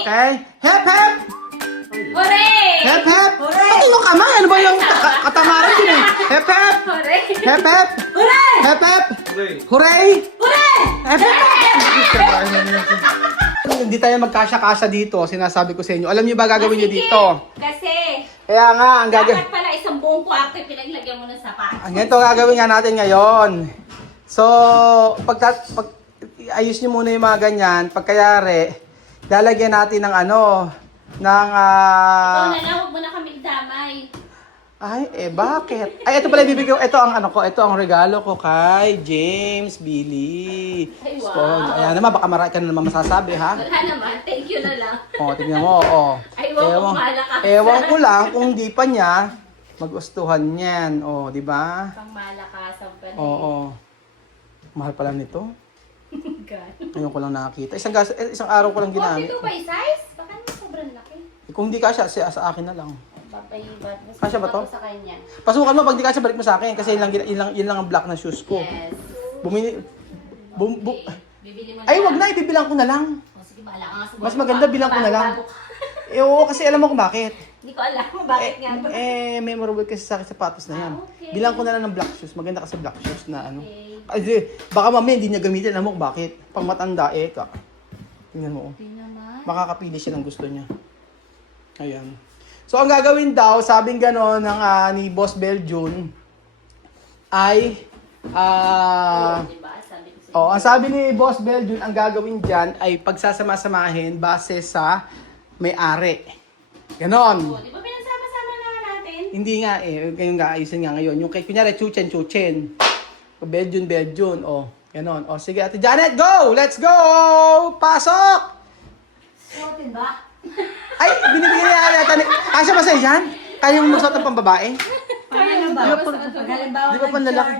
Okay? Hep, hep! Hooray! Hep, hep! Hooray! Pati yung kamay, ano ba yung katamaran din eh? Hep, hep! Hooray! Hep, hep! Hooray! Hep, hep! Hooray! Hooray! Hooray! Hep, hep! Hindi tayo magkasya-kasya dito, sinasabi ko sa inyo. Alam niyo ba gagawin niyo dito? Kasi, Kaya nga, ang gagawin... dapat pala isang buong kwarto yung pinaglagyan mo ng sapatos. Ang ganito gagawin nga natin ngayon. So, pag ayos niyo muna yung mga ganyan, pagkayari, lalagyan natin ng ano, ng Ikaw na lang, huwag mo na kami damay. ay, bakit? Ay, ito pala ibibigay ko. Ito ang ano ko, ito ang regalo ko kay James Billy. Ay, wow. So, ayan naman, baka marami ka na naman masasabi, ha? Wala naman, thank you na lang. O, tignan mo, o. Ay, wow, malakas. Ewan ko lang kung di pa niya magustuhan yan. O, di ba? Pang malakasan pa rin. Oo. Mahal pala nito. God. Ngayon ko lang nakakita. Isang araw ko lang ginamit. 42 by size? Baka naman sobrang laki. Kung hindi kasya, sa akin na lang. Papayibat. Kasya ba to? Sa kanya. Pasukan mo, pag di kasya, balik mo sa akin. Kasi yun lang ang black na shoes ko. Yes. Bibili mo na. Ay, wag na, ibibilang ko na lang. O, sige, bahala ka nga sa Mas maganda, bilang ko na lang. Bago-bago ka. Oo, kasi alam mo kung bakit. Hindi ko alam kung bakit nga ba. Memorable kasi sa akin sapatos na yan. Okay. Bilang ko na lang ng black shoes. Maganda kasi black shoes na ano. Okay. Kasi baka mamaya hindi niya gamitin. Alam mo kung bakit? Pang matanda ka. Tingnan mo. Hindi naman. Makakapili siya ng gusto niya. Ayan. So, ang gagawin daw, sabing gano'n ng ni Boss Belgium, ay, Diba? Sabi ko sa'yo. ang sabi ni Boss Belgium, ang gagawin dyan ay pagsasama-samahin base sa may-ari. Ganon. O, di ba pinagsama-sama na nga natin? Hindi nga ngayon nga, ayusin nga ngayon. Yung kay, kunyari, chuchen. Belgium, ganon. Sige, Ate Janet, go! Let's go! Pasok! Suotin ba? Ay, binibigyan niya yata ni... Kasya ba sa'yo yan? Kaya mo magsuot ng pambabae? Halimbawa, Di ba panlalaki?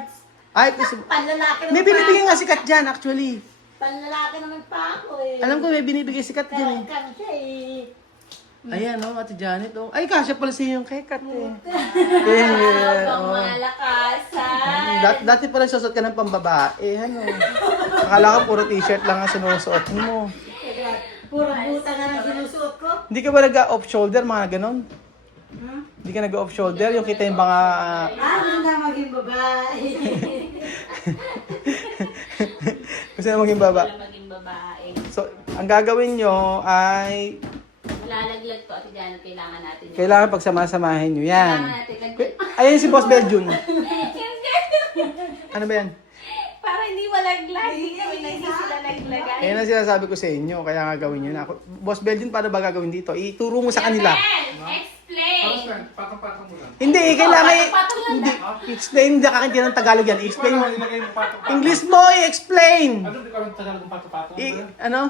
Ay, kasi... panlalaki naman May binibigyan nga si Kat dyan, actually. Panlalaki naman pa ako eh. Alam ko may binibigay si Kat dyan eh. Kaya siya eh. Ayan, Ate Janet, Ay, kasya pala siya yung kay Kat eh. Pang malakasan. Dati pala susot ka ng pambabae, ano? Akala ko puro t-shirt lang ang sinusuot mo. Puro buta na lang sinusuot ko. Hindi ka ba nag-off shoulder, mga ganon? Hindi ka nag-off shoulder, yung kita yung mga... Ano na maging babae? Gusto na maging baba. Wala maging babae. So, ang gagawin nyo ay... Malalaglag to, Ate Janet, kailangan natin yun. Kailangan pagsama-samahin nyo yan. Kailangan natin laglag. Ayan si Boss Belgium. Ano ba yan? Para hindi malaglag. Hindi kami sila naglagay. Ayan ang sinasabi ko sa inyo, kaya nga gawin nyo na. Boss Belgium, paano ba gagawin dito? Ituro mo sa kanila. Explain! Patong-patong mo lang. Hindi, kailangan Patong lang hindi, explain, hindi nakakinti ng Tagalog yan. Explain mo. Paano ilagay mo patong-patong? English mo, i-explain. Ano di ka rin Tagalog ng patong-patong? Ano?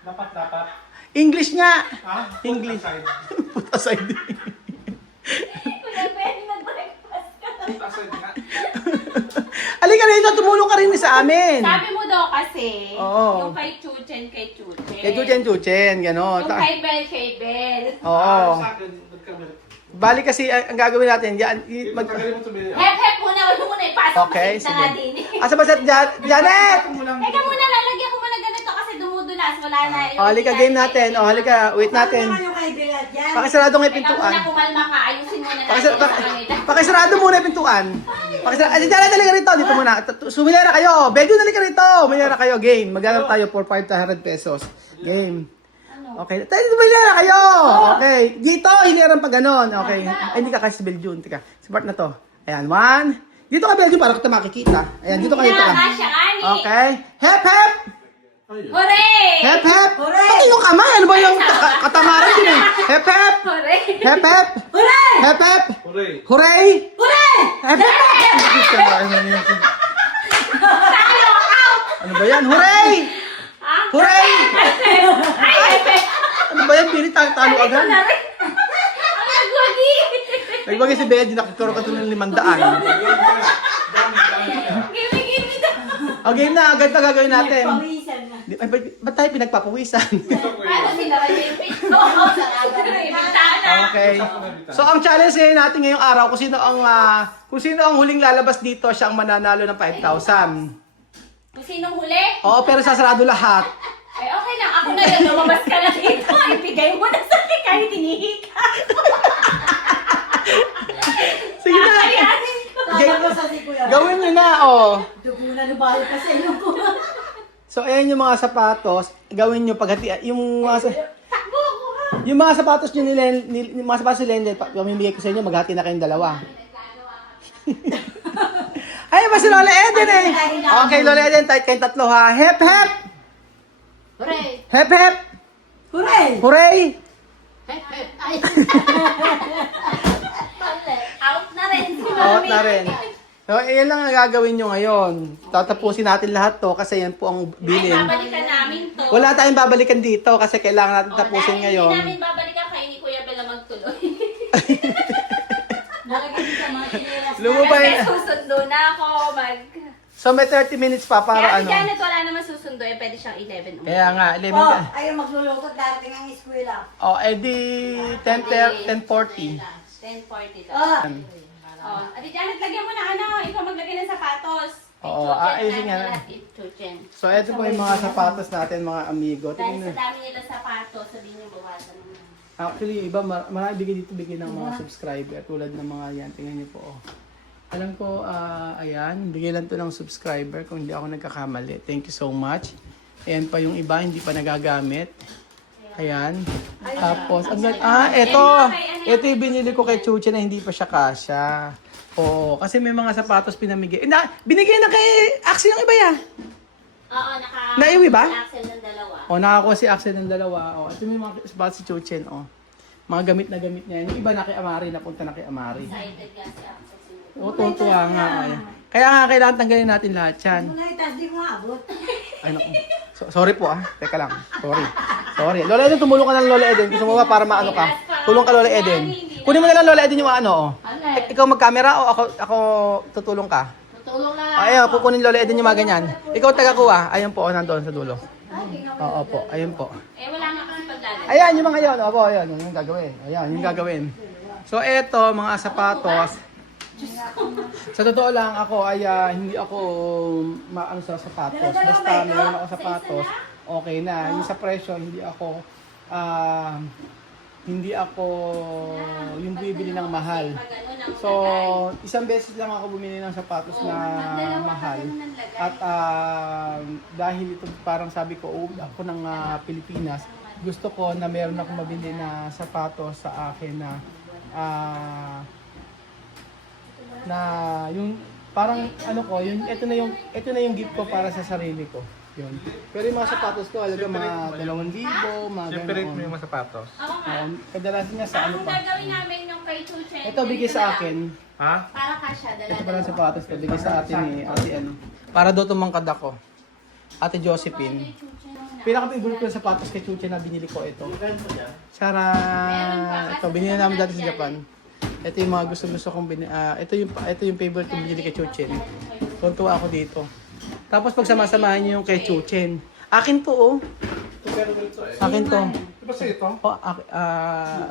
Dapat. English nga. English. Put aside. Kuya Ben, nag-breakfast ka. Aside nga. Halika rito, tumulong ka rin sa amin. Sabi mo daw kasi, Oo. yung kay Chuchen. Eh, chuchen, gano'n. Yung kay Bel. Oo. Sa akin, nagkamali. Bali kasi, ang gagawin natin, yan, Tagalog mo sabihin. Hep muna, wala muna ipasok. Okay, Kasi na sige. din. Asa ba sa Janet? Patong mo lang. Teka muna, lalagyan ko muna ganito kasi dumudulas. Wala na. Halika, game natin. Halika, wait natin. Ano naman yung kay Bilat yan? Pakisarado nga yung Teka pintuan. muna, kumalma ka. Ayusin muna natin sa kanila. Pakisarado muna yung pintuan. Pakisarado. Ay, Janet, halika rito. Dito muna. Sumilera kayo. Belgium, halika rito. Sumilera kayo. Game. Maglalaro tayo for 500 pesos. Game. Okay. Tayo dito hilera kayo. Okay. Dito, hileran pa ganon. Okay. Ay, hindi ka kasi Belgium. Tika. Smart na to. Ayan. One. Dito ka Belgium para kita makikita. Ayan. Dito ka. Kasya, Ali. Okay. Hep, hep. Hooray! Hep, hep. Hooray! Pati yung kamay. Ano ba yung katamaran din eh? Hep, hep. Hooray! Hep, hep. Hooray! Hep, hep. Hooray! Hooray. Hooray! Hep, hep. Ano ba yan? Hooray! Ah? Hooray! Ay, Ano ba yan? Pili talo agad. na rin. Ang nagwagi. Nagbagay si Benji, nakikuro ka ito ng 500. Gimme daw. O game na, agad na gagawin natin. Pawisan na. Ay, ba't tayo pinagpapawisan? Paano sinara niya yung pinto? Yung bintana. Okay. So ang challenge ngayon natin ngayong araw, kung sino ang huling lalabas dito, siya ang mananalo ng 5,000. Kung sinong huli? Oo, pero sasarado lahat. Ay, okay lang. Ako ngayon, lumabas ka na dito. Ibigay mo na sa akin kahit tinihika. Sige na. Kakayanin ko. Tama sa si Kuya. Gawin nyo na, oh. Dugo na nabalik pa sa inyo ko. So, ayan yung mga sapatos. Gawin nyo paghati. Yung mga, Takbo ko ha. yung mga sapatos nyo yung mga sapatos ni Lendel, pamimigay ko sa inyo, maghati na kayong dalawa. Ay, ba si Lola Eden eh? Okay, Lola Eden, tayo kayong tatlo ha. Hep, hep! Hooray! Hep, hep! Hooray! Hooray! Hep, hep. Ay. Out na rin si Mami. Out na rin. So, iyan lang ang gagawin nyo ngayon. Tatapusin natin lahat to kasi yan po ang Ay, bilin. babalikan namin to. Wala tayong babalikan dito kasi kailangan natin O, tapusin dahil ngayon. Hindi namin babalikan kayo ni Kuya Bella magtuloy. Nakakita sa mga chinelas na. Lumabay Kasi na. susundo na ako So, may 30 minutes pa para Kaya si ano. Janet wala naman susundo eh, pwede siyang 11. Kaya nga, 11 Oh, ka. ayaw magluluto darating ang eskwela. Oh, edi 10:40. 10:40 daw. Ah, Oh, Ate Janet, lagyan mo na ano, ikaw maglagay ng sapatos. Oo, ayusin nga. Chuchen. So, ito po yung mga sapatos natin, mga amigo. Dahil Tingnan sa nyo. dami nila sapatos, sabihin niyo bawasan naman. Actually, yung iba, marami bigay dito bigay ng mga subscriber. Tulad ng mga yan. Tingnan nyo po. Oh. Alam ko, ayan, bigay lang to ng subscriber kung hindi ako nagkakamali. Thank you so much. Ayan pa yung iba, hindi pa nagagamit. Ayan. Tapos, ito yung binili ko kay Chuchi na hindi pa siya kasya. Oo, kasi may mga sapatos pinamigay. Binigay na kay Axel yung iba ya. Oo, Naiwi ba? Axel ng dalawa. O, nakakuha si Axel ng dalawa. O, ito yung mga sapatos si Chuchen. O, mga gamit na gamit niya. Yung iba na kay Amari, napunta na kay Amari. Excited ka si Axel. O, tutuwa nga. Ay. Kaya nga, kailangan tanggalin natin lahat yan. muna itas di mo abot. Ay, naku. Sorry po Teka lang. Sorry. Lola Eden, tumulong ka ng Lola Eden. Gusto mo ba para maano ka? Tulong ka Lola Eden. Kunin mo na lang Lola Eden yung ano. Oh. Ikaw mag-camera o ako tutulong ka? Tutulong na lang. Ayun, kukunin Lola Eden yung mga ganyan. Ikaw taga-kuha. Ayun po, nandoon sa dulo. Oo po, ayun po. Eh, wala nga kasi paglalagay. Ayan, yung mga yun. Opo, ayan. Yung gagawin. Ayan, yung gagawin. So, eto, mga sapatos. Sa totoo lang, ako ay hindi ako maano sa sapatos. Basta meron ako sapatos, okay na. Yung sa presyo, hindi ako yung bibili ng mahal. So, isang beses lang ako bumili ng sapatos na mahal. At dahil ito parang sabi ko, ako ng Pilipinas, gusto ko na meron akong mabili na sapatos sa akin na yung parang ano ko, ito na yung gift ko para sa sarili ko. Yun. Pero yung mga sapatos ko, halaga mga 2,000, mga Separate mo gano'n. yung mga sapatos. Oo nga. Kadalasan nga sa ano Ang pa. gagawin namin yung kay Chuchen. Ito bigay sa akin. Ha? Para kasha, Ito pala sapatos ko, bigay sa atin ni Ate ano. Para daw tumangkad ako. Ate Josephine. Pinaka-favorite ko yung sapatos kay Chuche na binili ko ito. Sara, ito binili namin dati sa Japan. Ito yung mga gusto kong ito yung favorite kong binili kay Chuchen. Tuntua ako dito. Tapos pagsama-samahin niyo yung kay Chuchen. Akin to oh. Pero ganito eh. Akin to. Di ba sa ito? Oh,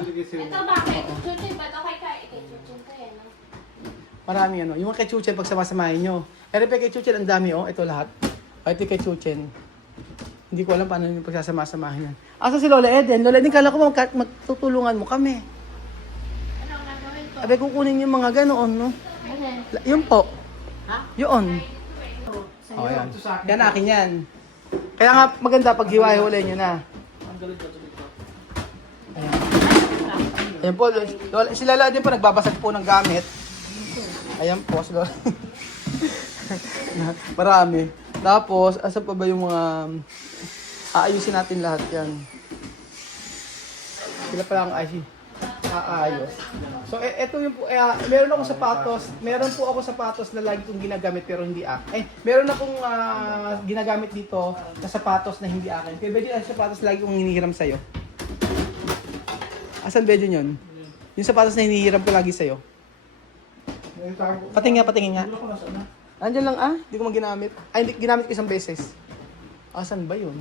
Binigay sa'yo. Ito bakit? Chuchen ba ito kay Chuchen ko yan? marami ano. Yung kay Chuchen pagsama-samahin niyo. Pero kay Chuchen ang dami oh. Ito lahat. Ito kay Chuchen. Hindi ko alam paano yung pagsasama-samahin yan. Asa si Lola Eden? Lola Eden, kala ko magtutulungan mo kami. Ano ang gagawin ko? Abe, kukunin yung mga ganoon, no? Yun po. Ha? Yun. Oh, yan. Yan, akin yan. Kaya nga maganda pag hiwa-hiwalay nyo na. Ayan. Ayan po. Lola, si Lola din po nagbabasag po ng gamit. Ayan po. Si Lola. Marami. Tapos, asa pa ba yung mga aayusin natin lahat yan. Sila pala ang aayos. So, eto yung po, meron akong sapatos, na lagi kong ginagamit pero hindi akin. Meron akong ginagamit dito na sapatos na hindi akin. Pero medyo ang sapatos lagi kong hinihiram sa'yo. Asan medyo yun? Yung sapatos na hinihiram ko lagi sa'yo. Patingin nga. Andiyan lang hindi ko maginamit. Ay, hindi, ginamit ko isang beses. Asan ba yun?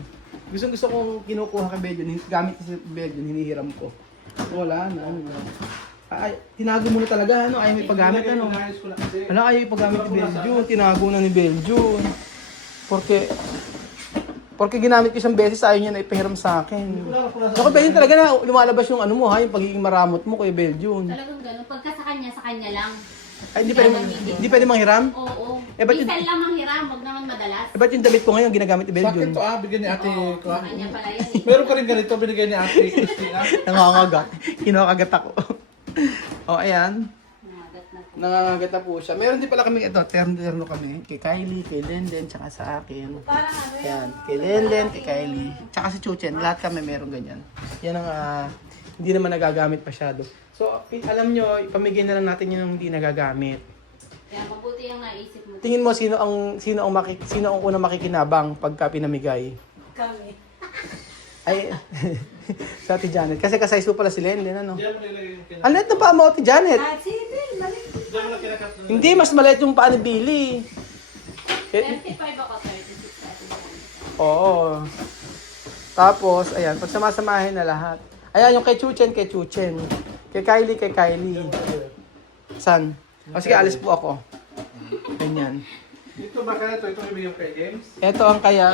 Gusto kong kinukuha kay Belgian, gamit ko sa Belgian, hinihiram ko. Wala na. Ay, tinago mo na talaga, ayaw may paggamit, Inayos ko lang kasi. ayaw yung paggamit ni Belgian, tinago na ni Belgian. Porque, Porque ginamit ko isang beses, ayaw niya na ipahiram sa akin. Ako, Belgium talaga na lumalabas yung ano mo ha, yung pagiging maramot mo, Kuya Belgium. Talagang gano'n. Pagka sa kanya lang. Ay, hindi pwede manghiram? Oo. Eh, ba't yun- Minsan lang manghiram, wag naman madalas. Eh, ba't yung damit ko ngayon ginagamit ni Sa akin Belgium? to bigyan ni ate Oo, ko. sa kanya pala yan eh. Meron ka rin ganito, binigay ni ate Christina. Nangangagat. Kinakagat ako. O, ayan. Nagagat na po. Nangangagat na po siya. Meron din pala kami ito, terno kami. Kay Kylie, kay Lenden, tsaka sa akin. Parang ano yan. Ayan, kay Lenden, kay Kylie. Tsaka si Chuchen, lahat kami meron ganyan. Yan ang hindi naman nagagamit masyado. So, alam nyo, ipamigay na lang natin yun yung hindi nagagamit. Kaya mabuti yung naisip mo. Tingin mo sino ang unang makikinabang pagka pinamigay? Kami. Ay, sa Ate Janet. Kasi kasayso pala si Lenden, ano? Diyan mo nilagay yung kinakakat. Ang liit ng paa mo, Ate Janet. Kahit si Bill, mali. Diyan mo na kinakakat. Hindi, mas maliit yung paa ni Billy. 35 ako, 36 Oo. Tapos, ayan, pagsamasamahin na lahat. Ayan, yung kay Chuchen. Kay Kylie. San? O sige, alis po ako. Ganyan. Ito ba kaya ito? Ito may yung kay James? Ito ang kaya...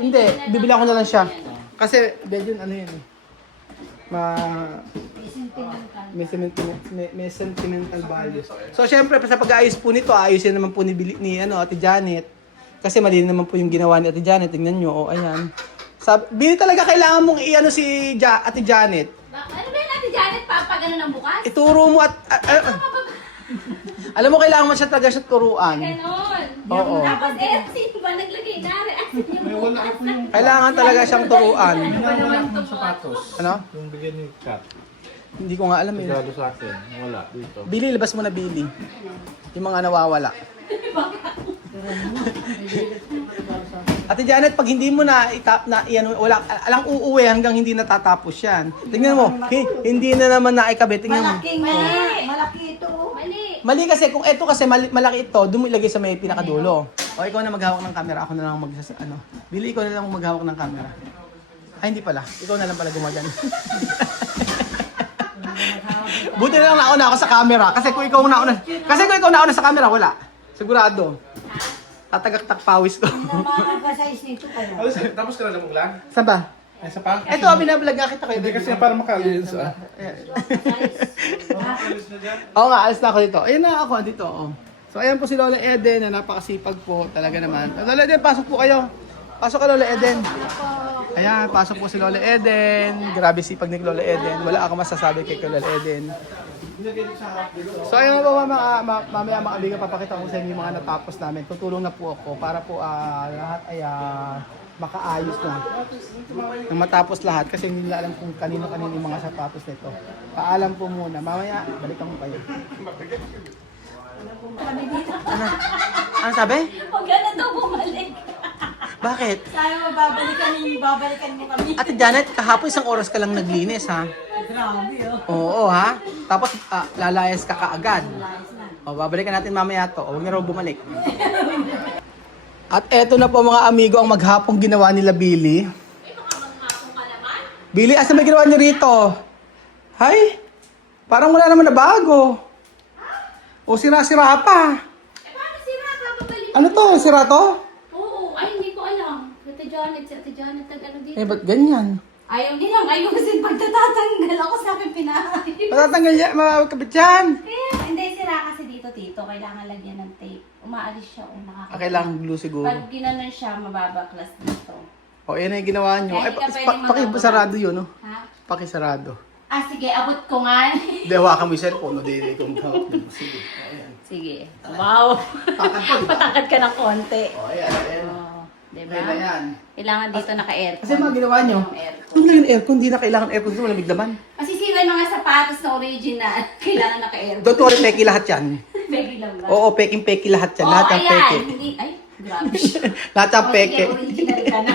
Hindi, bibili ko na lang siya. Kasi, Belgian, ano yun eh. May sentimental value. So, syempre, sa pag-aayos po nito, ayusin naman po ni Ate Janet. Kasi mali naman po yung ginawa ni Ate Janet. Tingnan nyo, oh, ayan. Bili talaga kailangan mong i-ano si Ate Janet. Ano ba yun, Ate Janet? Papagano ng bukas? Ituro mo at... alam mo, kailangan mo siya talaga siya turuan. Ganon. Oo. Tapos, sino ba naglagay na rin? Asin yung May wala ako yung... Kailangan talaga siyang turuan. Ano ba naman Yung itong sapatos. Ano? Yung bigyan ni Kat. Hindi ko nga alam eh. Regalo sa akin. Wala dito. Bili, labas mo na Bili. Yung mga nawawala. Ate Janet, pag hindi mo na wala, alang uuwi hanggang hindi natatapos yan. Tingnan mo, hindi na naman naikabit. Tingnan mo. Malaking malaki ito. Mali. Mali kasi, kung eto kasi malaki ito, doon mo ilagay sa may pinakadulo. O ikaw na maghawak ng camera, ako na lang Bili, ikaw na lang maghawak ng camera. Ay, hindi pala. Ikaw na lang pala gumagano. Buti na lang nauna ako sa camera. Kasi kung ikaw nauna sa camera, wala. Sigurado. Tatagak-tak pawis ko. Naman ka size nito kaya. Tapos ka na vlog? Saan ba? Ay, isa pa? Ito, binablog nga kita kayo. Hindi kasi para makalinis ah. Makalis na dyan. Oo nga, alis na ako dito. Ayun na ako, dito. Oh. So, ayan po si Lola Eden na napakasipag po. Talaga naman. Lola Eden, pasok po kayo. Pasok ka, Lola Eden. Ayan, pasok po si Lola Eden. Grabe sipag ni Lola Eden. Wala akong masasabi kay Lola Eden. So ayun po mamaya mga kaibigan, papakita ko sa inyo yung mga natapos namin. Tutulong na po ako para po lahat ay makaayos na. Nang matapos lahat kasi hindi nila alam kung kanino-kanino yung mga sapatos nito. Paalam po muna. Mamaya, balikan mo kayo. Ano sabi? Huwag ka na daw bumalik. Bakit? Sabi mo, babalikan mo kami. Ate Janet, kahapon isang oras ka lang naglinis ha? Grabe oh. Oo ha? Tapos lalayas ka kaagad. O, babalikan natin mamaya to. O, huwag na raw bumalik. At eto na po mga amigo ang maghapong ginawa nila Billy. Billy, asa may ginawa niyo rito? Hay? Parang wala naman na bago. O sira-sira pa. Eh, paano sira? Kapabalik. Ano to? Sira to? Oo, ay, hindi ko alam. Si Ate Janet, nag-ano dito. Eh, ba't ganyan? Ayaw nilang ayusin pagtatatanggal ako sa akin pinaayos. Matatanggal yan, makakabit yan. Kaya, hindi, sira kasi dito, Tito. Kailangan lagyan ng tape. Umaalis siya o Kailangan glue siguro. Pag ginanon siya, mababaklas dito. O, yan ang ginawa nyo. Kaya Ay, hindi ka pwedeng pakisarado yun, no? Ha? Pakisarado. Ah, sige, abot ko nga. Hindi, hawakan mo yung cellphone, no? Dili kong hawak mo. Sige. Ayan. Sige. Wow. Patangkad ka ng konti. O, ayan, ayan. Oh, diba? Ayan na yan. Kailangan dito naka-aircon. Kasi mga ginawa nyo, Yung aircon. kung yung aircon, hindi na kailangan aircon, kasi malamig naman. Masisira yung mga sapatos na original. Kailangan naka-aircon. Don't worry, peki lahat yan. Pegi lang ba? Oo, peking-peki lahat yan. Oo, Lahat ng ayan. peki. Hindi, ay, grabe. Lahat ng O, peke. sige, original ka na.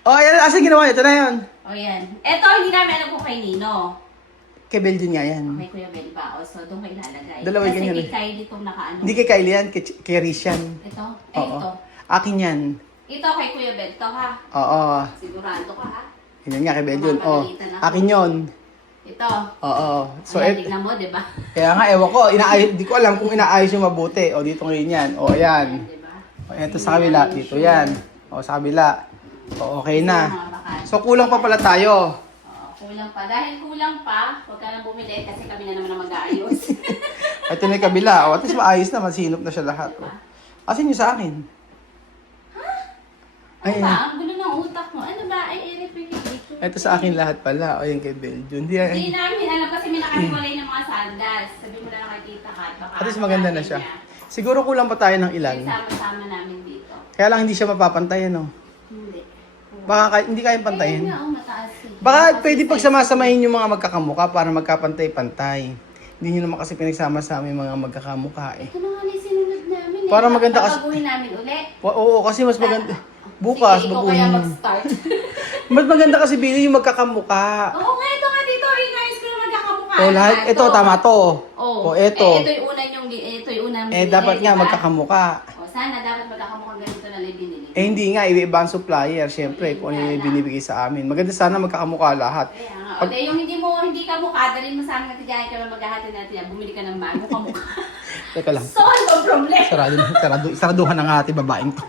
O, ayan, asa ginawa nyo? Ito na yun. O yan. Eto, hindi namin alam kung kay Nino. Kay Belgian nga yan. Kay Kuya Bel ba? O, so doon kayo ilalagay. Dalawa Kasi ganyan kay eh. Kylie itong nakaano. Hindi kay Kylie yan, kay Rish yan. Ito? Oo. Ito. Akin yan. Ito kay Kuya Bel. Ito ha. Oo. Sigurado ka ha. Yan nga kay Belgian. O, Mamamalitan ako. akin yun. Ito. Oo. So, Ayan, tignan mo, di ba? kaya nga, ewan ko, di ko alam kung inaayos yung mabuti. O, dito ngayon yan. O, ayan. Di ba? O, ito sa kabila, dito yan. O, sa kabila. O, okay na. Mga bakal. So, kulang pa pala tayo. Kulang pa. Dahil kulang pa, huwag ka nang bumili kasi kami na naman ang mag-aayos. Ito na yung kabila. O, at least maayos na. Masinop na siya lahat. O. Asin nyo sa akin? Ano Ay, ba? Ang gulo ng utak mo. Ano ba? Ay, i-repeat dito. ito sa akin lahat pala. O, yan kay Belgium. Hindi, Hindi namin alam kasi may nakahiwalay ng mga sandals. Sabi mo na lang kay Tita Kat. Baka at least maganda na hanapin siya. niya. Siguro kulang pa tayo ng ilan. Sama-sama namin dito. Kaya lang hindi siya mapapantayan, no? Hindi. Baka hindi kayang pantayin. Kaya nga, mataas eh. Baka Mataas pwede eh. pagsamasamahin yung mga magkakamukha para magkapantay-pantay. Hindi nyo naman kasi pinagsama-sama yung mga magkakamukha eh. Ito na nga na yung sinunod namin eh. Para maganda kasi- Babaguhin namin ulit. Oo, kasi mas maganda. Bukas, Sige, ikaw baguhin kaya mo. mag-start. Mas maganda kasi Billy yung magkakamukha. Oo nga, ito nga dito. Inayos ko na magkakamukha. O lahat, ito tama to. Oo. O ito. Ito yung una yung, ito yung una. Dapat nga magkakamukha. O sana dapat magkakamukha ganito na lang binili. Hindi nga, iba ang supplier. Siyempre, kung ano yung binibigay sa amin. Maganda sana magkakamukha lahat. Kaya nga. O yung hindi ka mukha, dalhin mo sa amin at diyan ka maghahati natin. Bumili ka ng bago kamukha. Teka lang. Solve ang problem. Saraduhan na nga ati babaeng to.